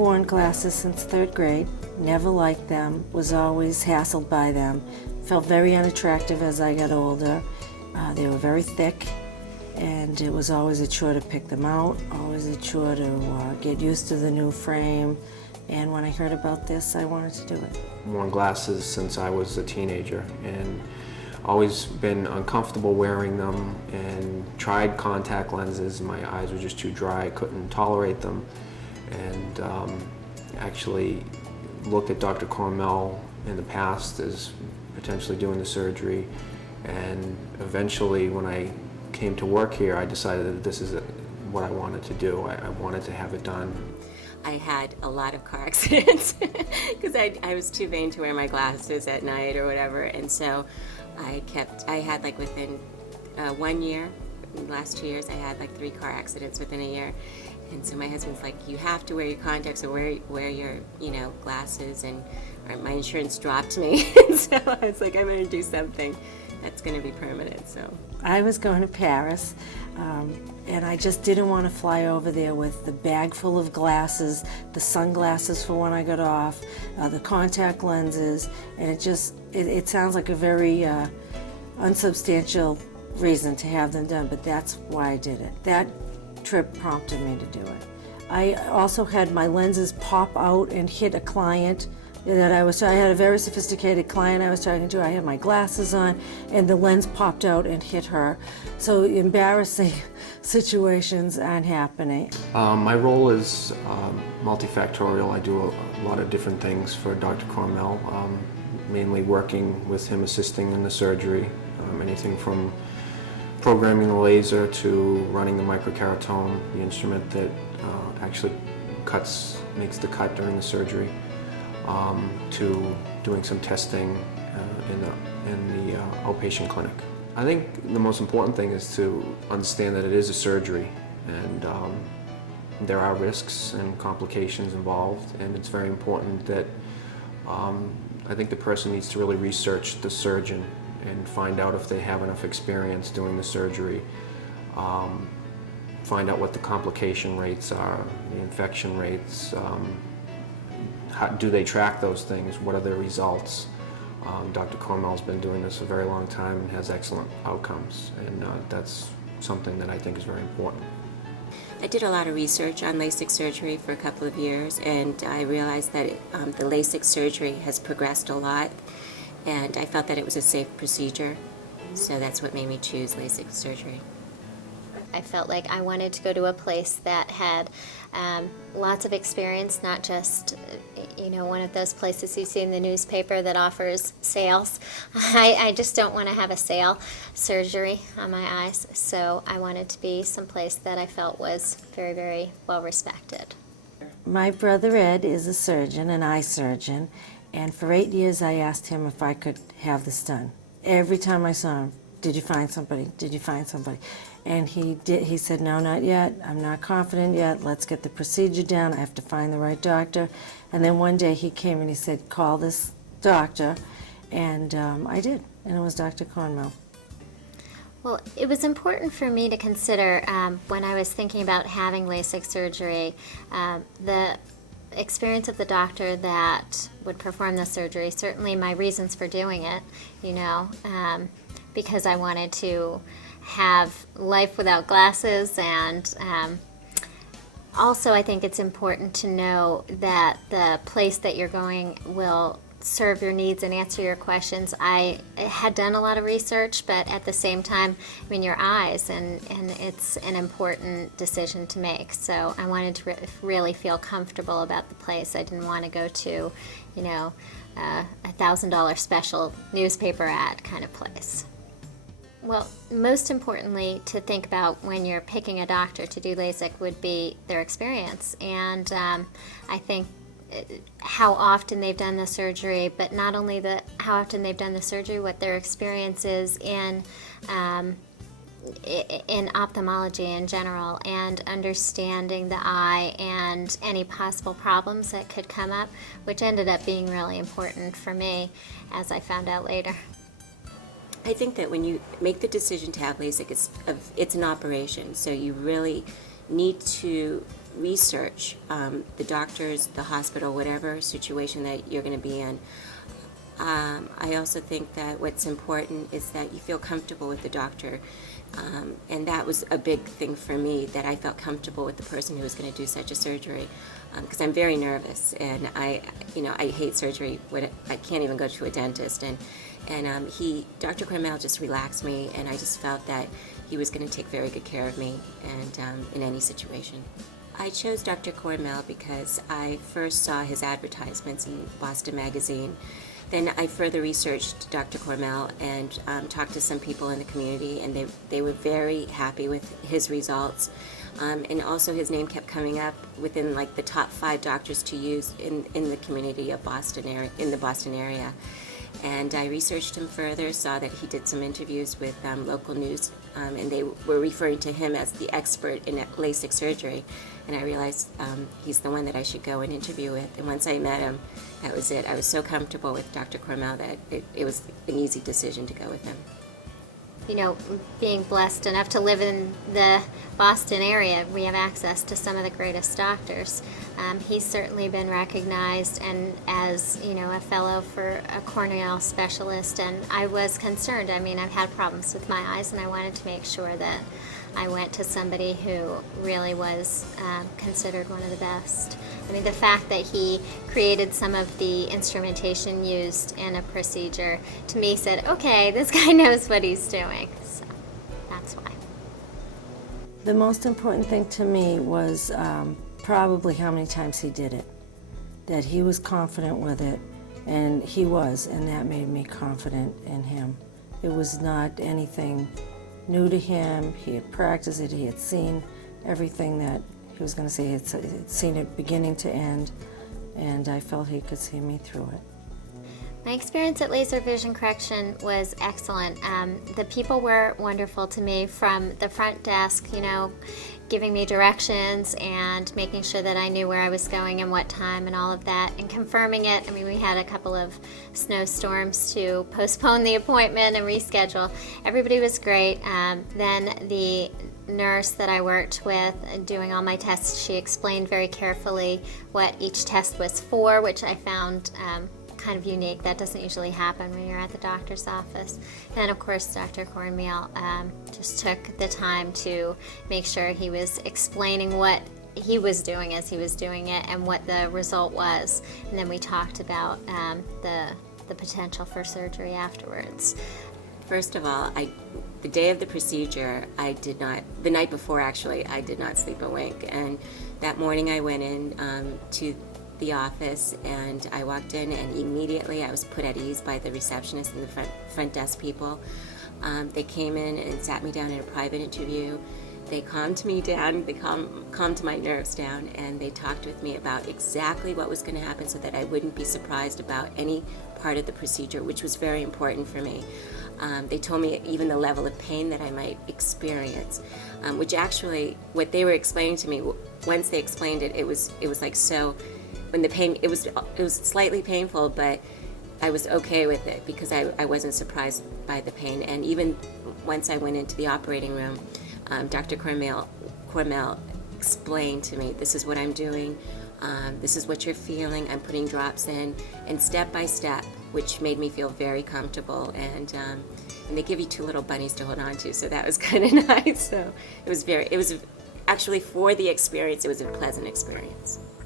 worn glasses since 3rd grade, never liked them, was always hassled by them, felt very unattractive as I got older. They were very thick, and it was always a chore to pick them out, always a chore to get used to the new frame. And when I heard about this, I wanted to do it. I've worn glasses since I was a teenager, and always been uncomfortable wearing them, and tried contact lenses. My eyes were just too dry, I couldn't tolerate them, and actually looked at Dr. Cormell in the past as potentially doing the surgery, and eventually when I came to work here, I decided that this is what I wanted to do. I wanted to have it done. I had a lot of car accidents because I was too vain to wear my glasses at night or whatever, and so I had like within 1 year, in the last 2 years, I had like 3 car accidents within a year. And so my husband's like, you have to wear your contacts or wear your, glasses, and my insurance dropped me. So I was like, I'm going to do something that's going to be permanent. So I was going to Paris, and I just didn't want to fly over there with the bag full of glasses, the sunglasses for when I got off, the contact lenses, and it sounds like a very unsubstantial reason to have them done, but that's why I did it. That trip prompted me to do it. I also had my lenses pop out and hit a client that I had a very sophisticated client I was talking to. I had my glasses on, and the lens popped out and hit her. So embarrassing situations aren't happening. My role is multifactorial. I do a lot of different things for Dr. Cormell, mainly working with him, assisting in the surgery, anything from programming the laser to running the microkeratome, the instrument that actually makes the cut during the surgery, to doing some testing in the outpatient clinic. I think the most important thing is to understand that it is a surgery, and there are risks and complications involved, and it's very important that I think the person needs to really research the surgeon and find out if they have enough experience doing the surgery, find out what the complication rates are, the infection rates, how do they track those things, what are their results. Dr. Cormell's been doing this a very long time and has excellent outcomes, and that's something that I think is very important. I did a lot of research on LASIK surgery for a couple of years, and I realized that the LASIK surgery has progressed a lot, and I felt that it was a safe procedure, so that's what made me choose LASIK surgery. I felt like I wanted to go to a place that had lots of experience, not just, one of those places you see in the newspaper that offers sales. I just don't want to have a sale surgery on my eyes, so I wanted to be someplace that I felt was very, very well respected. My brother Ed is a surgeon, an eye surgeon, and for 8 years I asked him if I could have this done. Every time I saw him, did you find somebody? Did you find somebody? And he did. He said, no, not yet. I'm not confident yet. Let's get the procedure down. I have to find the right doctor. And then one day he came and he said, call this doctor. And I did. And it was Dr. Cornmehl. Well, it was important for me to consider when I was thinking about having LASIK surgery, the experience of the doctor that would perform the surgery, certainly my reasons for doing it, because I wanted to have life without glasses, and also I think it's important to know that the place that you're going will serve your needs and answer your questions. I had done a lot of research, but at the same time, your eyes, and it's an important decision to make. So I wanted to really feel comfortable about the place. I didn't want to go to, a $1,000 special newspaper ad kind of place. Well, most importantly to think about when you're picking a doctor to do LASIK would be their experience, and I think how often they've done the surgery, but not only how often they've done the surgery, what their experience is in ophthalmology in general, and understanding the eye and any possible problems that could come up, which ended up being really important for me, as I found out later. I think that when you make the decision to have LASIK, it's an operation, so you really need to research the doctors, the hospital, whatever situation that you're going to be in. I also think that what's important is that you feel comfortable with the doctor. And that was a big thing for me, that I felt comfortable with the person who was going to do such a surgery, because I'm very nervous, and I hate surgery. I can't even go to a dentist, and Dr. Cornmehl just relaxed me, and I just felt that he was going to take very good care of me, and in any situation. I chose Dr. Cornmehl because I first saw his advertisements in Boston Magazine. Then I further researched Dr. Cornmehl and talked to some people in the community, and they were very happy with his results. And also his name kept coming up within like the top 5 doctors to use in the community of Boston area, in the Boston area. And I researched him further, saw that he did some interviews with local news, and they were referring to him as the expert in LASIK surgery. And I realized he's the one that I should go and interview with. And once I met him, that was it. I was so comfortable with Dr. Cormell that it was an easy decision to go with him. You know, being blessed enough to live in the Boston area, we have access to some of the greatest doctors. He's certainly been recognized, and as, you know, a fellow for a corneal specialist, and I was concerned. I mean, I've had problems with my eyes, and I wanted to make sure that I went to somebody who really was considered one of the best. I mean, the fact that he created some of the instrumentation used in a procedure, to me said, okay, this guy knows what he's doing. So that's why. The most important thing to me was probably how many times he did it. That he was confident with it, and he was, and that made me confident in him. It was not anything new to him. He had practiced it, he had seen everything that he was going to say, he had seen it beginning to end, and I felt he could see me through it. My experience at Laser Vision Correction was excellent. The people were wonderful to me, from the front desk, you know, giving me directions and making sure that I knew where I was going and what time and all of that, and confirming it. I mean, we had a couple of snowstorms to postpone the appointment and reschedule. Everybody was great. Then the nurse that I worked with doing all my tests, she explained very carefully what each test was for, which I found kind of unique. That doesn't usually happen when you're at the doctor's office. And of course, Dr. Kornmehl just took the time to make sure he was explaining what he was doing as he was doing it and what the result was. And then we talked about the potential for surgery afterwards. First of all, the day of the procedure, the night before actually, I did not sleep a wink. And that morning I went in to the office, and I walked in, and immediately I was put at ease by the receptionist and the front desk people. They came in and sat me down in a private interview. They calmed me down, they calmed my nerves down, and they talked with me about exactly what was going to happen so that I wouldn't be surprised about any part of the procedure, which was very important for me. They told me even the level of pain that I might experience, which actually, what they were explaining to me, once they explained it, it was like so. When the pain, it was slightly painful, but I was okay with it because I wasn't surprised by the pain. And even once I went into the operating room, Dr. Cormell explained to me, this is what I'm doing, this is what you're feeling, I'm putting drops in, and step by step, which made me feel very comfortable. And they give you 2 little bunnies to hold on to, so that was kind of nice. So it was actually, for the experience, it was a pleasant experience.